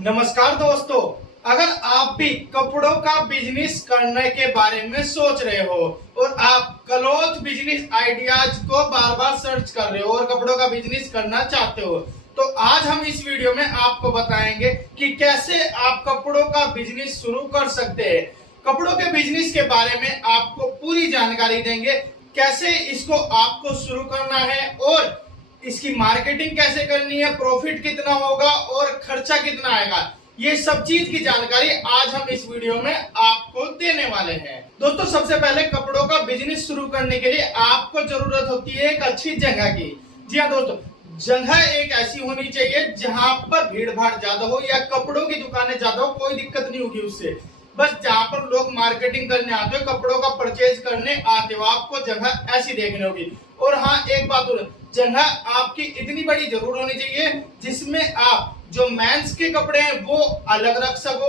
नमस्कार दोस्तों, अगर आप भी कपड़ों का बिजनेस करने के बारे में सोच रहे हो और आप क्लॉथ बिजनेस आइडियाज को बार बार सर्च कर रहे हो और कपड़ों का बिजनेस करना चाहते हो, तो आज हम इस वीडियो में आपको बताएंगे कि कैसे आप कपड़ों का बिजनेस शुरू कर सकते हैं। कपड़ों के बिजनेस के बारे में आपको पूरी जानकारी देंगे, कैसे इसको आपको शुरू करना है और इसकी मार्केटिंग कैसे करनी है, प्रॉफिट कितना होगा और खर्चा कितना आएगा। ये सब चीज की जानकारी आज हम इस वीडियो में आपको देने वाले हैं। दोस्तों, सबसे पहले कपड़ों का बिजनेस शुरू करने के लिए आपको जरूरत होती है एक अच्छी जगह की। जी हाँ दोस्तों, जगह एक ऐसी होनी चाहिए जहां पर भीड़ भाड़ ज्यादा हो या कपड़ों की दुकानें ज्यादा हो, कोई दिक्कत नहीं होगी उससे। बस जहां पर लोग मार्केटिंग करने आते हो, कपड़ों का परचेज करने आते हो, आपको जगह ऐसी देखनी होगी। और हाँ, एक बात और, जगह आपकी इतनी बड़ी जरूर होनी चाहिए जिसमें आप जो मेंस के कपड़े हैं वो अलग रख सको,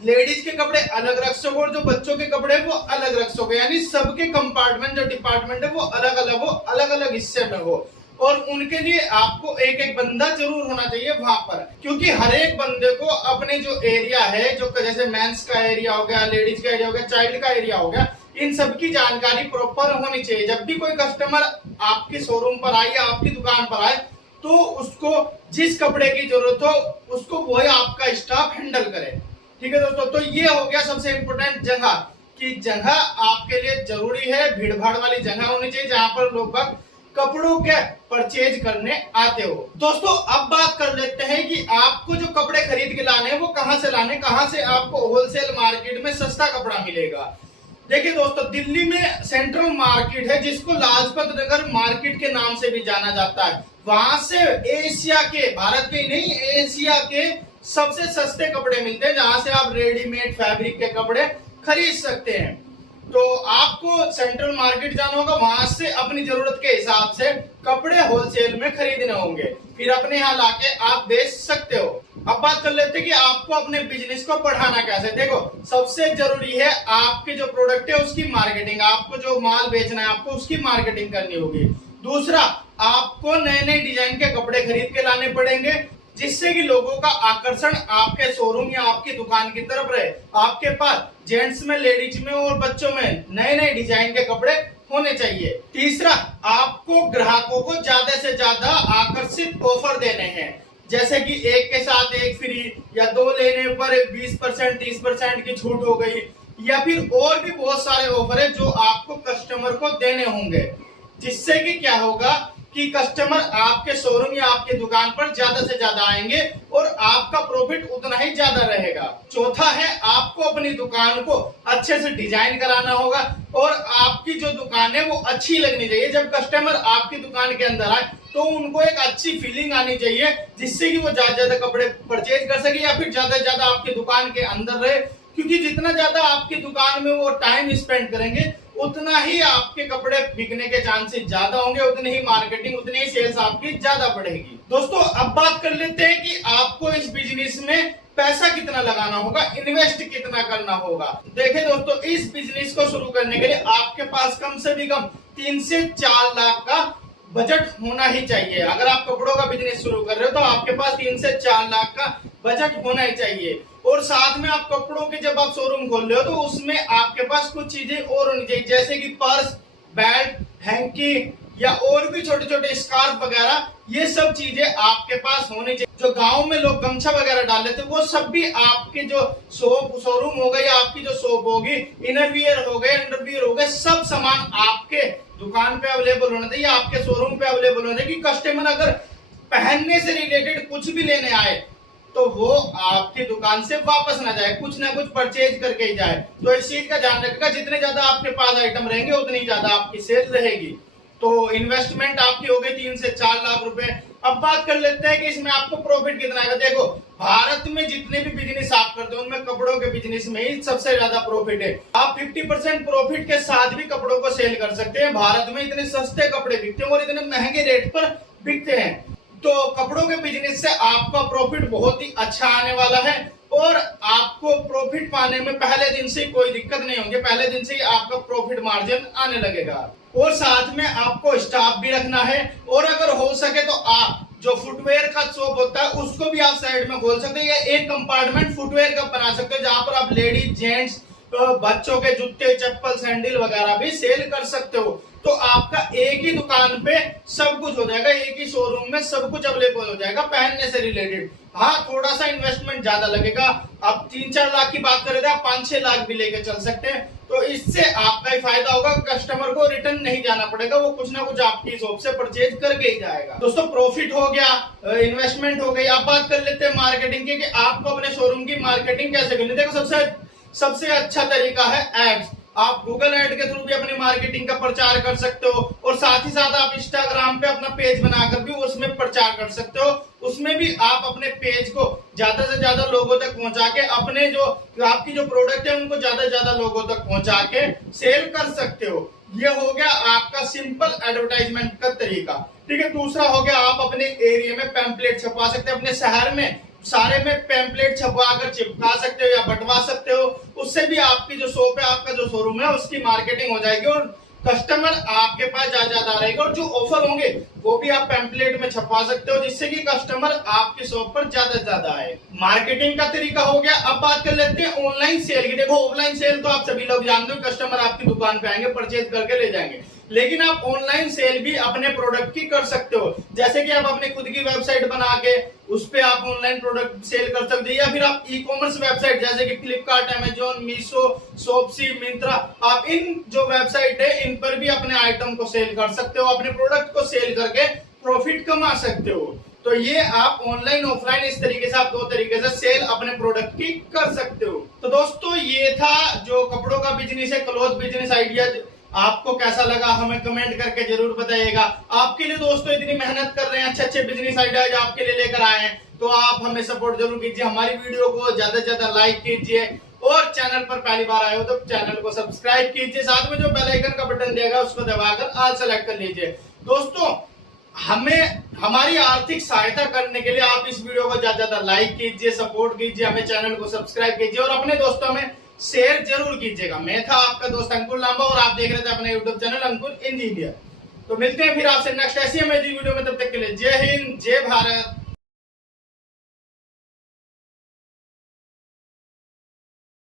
लेडीज के कपड़े अलग रख सको और जो बच्चों के कपड़े वो अलग रख सको। यानी सबके कंपार्टमेंट जो डिपार्टमेंट है वो अलग अलग हो, अलग अलग हिस्से में हो। और उनके लिए आपको एक एक बंदा जरूर होना चाहिए वहां पर, क्योंकि हर एक बंदे को अपने जो एरिया है, जो जैसे मेंस का एरिया हो गया, लेडीज का एरिया हो गया, चाइल्ड का एरिया हो गया, इन सब की जानकारी प्रॉपर होनी चाहिए। जब भी कोई कस्टमर आपके शोरूम पर आए या आपकी दुकान पर आए तो उसको जिस कपड़े की जरूरत हो उसको वही आपका स्टाफ हैंडल करे। ठीक है दोस्तों, तो ये हो गया सबसे इम्पोर्टेंट जगह, कि जगह आपके लिए जरूरी है। भीड़ भाड़ वाली जगह होनी चाहिए जहां पर लोग कपड़ों के परचेज करने आते हो। दोस्तों, अब बात कर लेते हैं कि आपको जो कपड़े खरीद के लाने हैं वो कहां से लाने, कहां से आपको होलसेल मार्केट में सस्ता कपड़ा मिलेगा। देखिए दोस्तों, दिल्ली में सेंट्रल मार्केट है जिसको लाजपत नगर मार्केट के नाम से भी जाना जाता है। वहां से एशिया के, भारत के नहीं, एशिया के सबसे सस्ते कपड़े मिलते हैं, जहां से आप रेडीमेड फैब्रिक के कपड़े खरीद सकते हैं। तो आपको सेंट्रल मार्केट जाना होगा, वहां से अपनी जरूरत के हिसाब से कपड़े होलसेल में खरीदने होंगे, फिर अपने यहाँ लाके आप बेच सकते हो। अब बात कर लेते हैं कि आपको अपने बिजनेस को बढ़ाना कैसे। देखो, सबसे जरूरी है आपके जो प्रोडक्ट है उसकी मार्केटिंग, आपको जो माल बेचना है आपको उसकी मार्केटिंग करनी होगी। दूसरा, आपको नए नए डिजाइन के कपड़े खरीद के लाने पड़ेंगे जिससे कि लोगों का आकर्षण आपके शोरूम या आपकी दुकान की तरफ रहे। आपके पास जेंट्स में, लेडीज में और बच्चों में नए नए डिजाइन के कपड़े होने चाहिए। तीसरा, आपको ग्राहकों को ज्यादा से ज्यादा आकर्षित ऑफर देने हैं, जैसे कि एक के साथ एक फ्री, या दो लेने पर 20% 30% की छूट हो गई, या फिर और भी बहुत सारे ऑफर है जो आपको कस्टमर को देने होंगे, जिससे कि क्या होगा कि कस्टमर आपके शोरूम या आपकी दुकान पर ज्यादा से ज्यादा आएंगे और आपका प्रॉफिट उतना ही ज्यादा रहेगा। चौथा है, आपको अपनी दुकान को अच्छे से डिजाइन कराना होगा और आपकी जो दुकान है वो अच्छी लगनी चाहिए। जब कस्टमर आपकी दुकान के अंदर आए तो उनको एक अच्छी फीलिंग आनी चाहिए, जिससे कि वो ज्यादा कपड़े परचेज कर सके या फिर ज्यादा से ज्यादा आपकी दुकान के अंदर रहे। क्योंकि जितना ज्यादा आपकी दुकान में वो टाइम स्पेंड करेंगे उतना ही आपके कपड़े बिकने के चांसेस ज्यादा होंगे, उतनी ही मार्केटिंग, उतनी ही सेल्स आपकी ज्यादा बढ़ेगी। दोस्तों, अब बात कर लेते हैं कि आपको इस बिजनेस में पैसा कितना लगाना होगा, इन्वेस्ट कितना करना होगा। देखिए दोस्तों, इस बिजनेस को शुरू करने के लिए आपके पास कम से भी कम 3 से 4 लाख का बजट होना ही चाहिए। अगर आप कपड़ों का बिजनेस शुरू कर रहे हो तो आपके पास 3 से 4 लाख का बजट होना ही चाहिए। और साथ में आप कपड़ों के जब आप शोरूम खोल रहे हो तो उसमें आपके पास कुछ चीजें और होनी चाहिए, जैसे कि पर्स, बेल्ट, हैंकी या और भी छोटे छोटे स्कार्फ वगैरह, ये सब चीजें आपके पास होनी चाहिए। जो गांव में लोग गमछा वगैरह डाल लेते वो सब भी आपके जो शोरूम हो गई, आपकी जो शॉप होगी, इनरवियर हो गए, अंडरवियर हो गए, सब सामान आपके दुकान पे अवेलेबल होना चाहिए, आपके शोरूम पे अवेलेबल होना चाहिए, कि कस्टमर अगर पहनने से रिलेटेड कुछ भी लेने आए तो वो आपकी दुकान से वापस ना जाए, कुछ ना कुछ परचेज करके ही जाए। तो इस चीज का ध्यान रखिएगा, जितने ज्यादा आपके पास आइटम रहेंगे उतनी ज्यादा आपकी सेल रहेगी। तो इन्वेस्टमेंट आपकी हो गई 3 से 4 लाख रुपए। अब बात कर लेते हैं कि इसमें आपको प्रॉफिट कितना आएगा। देखो, भारत में जितने भी बिजनेस आप करते हो उनमें कपड़ों के बिजनेस में ही सबसे ज्यादा प्रॉफिट है। आप 50% प्रॉफिट के साथ भी कपड़ों को सेल कर सकते हैं। भारत में इतने सस्ते कपड़े बिकते हैं और इतने महंगे रेट पर बिकते हैं, तो कपड़ों के बिजनेस से आपका प्रॉफिट बहुत ही अच्छा आने वाला है और आपको प्रॉफिट पाने में पहले दिन से कोई दिक्कत नहीं होगी। पहले दिन से ही आपका प्रॉफिट मार्जिन आने लगेगा। और साथ में आपको स्टाफ भी रखना है, और अगर हो सके तो आप जो फुटवेयर का शॉप होता है उसको भी आप साइड में खोल सकते हो, या एक कंपार्टमेंट फुटवेयर का बना सकते हो जहां पर आप लेडीज जेंट्स बच्चों के जूते चप्पल सैंडल वगैरह भी सेल कर सकते हो। तो आपका एक ही दुकान पे सब कुछ हो जाएगा, एक ही शोरूम में सब कुछ अवेलेबल हो जाएगा पहनने से रिलेटेड। हाँ, थोड़ा सा इन्वेस्टमेंट ज्यादा लगेगा, आप 3-4 लाख की बात करें तो आप 5-6 लाख भी लेके चल सकते हैं। तो इससे आपका ही फायदा होगा, कस्टमर को रिटर्न नहीं जाना पड़ेगा, वो कुछ ना कुछ आपकी शॉप से परचेज करके ही जाएगा। दोस्तों प्रॉफिट हो गया, इन्वेस्टमेंट हो गई। अब बात कर लेते हैं मार्केटिंग की, कि आपको अपने शोरूम की मार्केटिंग कैसे करनी है। देखो सबसे अच्छा तरीका है एड्स। आप गूगल ऐड के थ्रू भी अपनी मार्केटिंग का प्रचार कर सकते हो, और साथ ही साथ आप इंस्टाग्राम पे अपना पेज बनाकर भी उसमें प्रचार कर सकते हो। उसमें भी आप अपने पेज को ज्यादा से ज्यादा लोगों तक पहुंचा के अपने जो आपकी जो प्रोडक्ट है उनको ज्यादा से ज्यादा लोगों तक पहुंचा के सेल कर सकते हो। ये हो गया आपका सिंपल एडवर्टाइजमेंट का तरीका। ठीक है, दूसरा हो गया आप अपने एरिया में पैम्पलेट छपवा सकते हैं, अपने शहर में सारे में पैम्पलेट छपवा कर चिपका सकते हो या बंटवा सकते हो। उससे भी आपकी जो शॉप है, आपका जो शोरूम है, उसकी मार्केटिंग हो जाएगी और कस्टमर आपके पास ज्यादा रहेगा। और जो ऑफर होंगे वो भी आप पैम्पलेट में छपवा सकते हो, जिससे कि कस्टमर आपकी शॉप पर ज्यादा से ज्यादा आए। मार्केटिंग का तरीका हो गया। अब बात कर लेते हैं ऑनलाइन सेल की। देखो ऑफलाइन सेल तो आप सभी लोग जानते हो, कस्टमर आपकी दुकान पे आएंगे, परचेज करके ले जाएंगे। लेकिन आप ऑनलाइन सेल भी अपने प्रोडक्ट की कर सकते हो, जैसे कि आप अपनी खुद की वेबसाइट बना के उस पे आप ऑनलाइन प्रोडक्ट सेल कर सकते हो, या फिर आप ई कॉमर्स वेबसाइट जैसे कि फ्लिपकार्ट, अमेजोन, मीशो, शॉपसी, मिंत्रा, आप इन जो वेबसाइट है इन पर भी अपने आइटम को सेल कर सकते हो, अपने प्रोडक्ट को सेल करके प्रॉफिट कमा सकते हो। तो ये आप ऑनलाइन ऑफलाइन इस तरीके से आप 2 तरीके से सेल अपने प्रोडक्ट की कर सकते हो। तो दोस्तों ये था जो कपड़ों का बिजनेस है, क्लॉथ बिजनेस आइडिया। आपको कैसा लगा हमें कमेंट करके जरूर बताइएगा। आपके लिए दोस्तों इतनी मेहनत कर रहे हैं, अच्छे बिजनेस आइडियाज आपके लिए लेकर आए हैं, तो आप हमें सपोर्ट जरूर कीजिए। हमारी वीडियो को ज्यादा से ज्यादा लाइक कीजिए, और चैनल पर पहली बार आए हो तो चैनल को सब्सक्राइब कीजिए। साथ में जो बेल आइकन का बटन देगा उसको दबाकर ऑल सेलेक्ट कर लीजिए। दोस्तों हमें हमारी आर्थिक सहायता करने के लिए आप इस वीडियो को ज्यादा से ज्यादा लाइक कीजिए, सपोर्ट कीजिए, हमें चैनल को सब्सक्राइब कीजिए और अपने दोस्तों में शेयर जरूर कीजिएगा। मैं था आपका दोस्त अंकुर लांबा और आप देख रहे थे अपने यूट्यूब चैनल अंकुर इंजीनियर। तो मिलते हैं फिर आपसे नेक्स्ट ऐसी अमेजिंग वीडियो में, तब तक के लिए जय हिंद, जय भारत।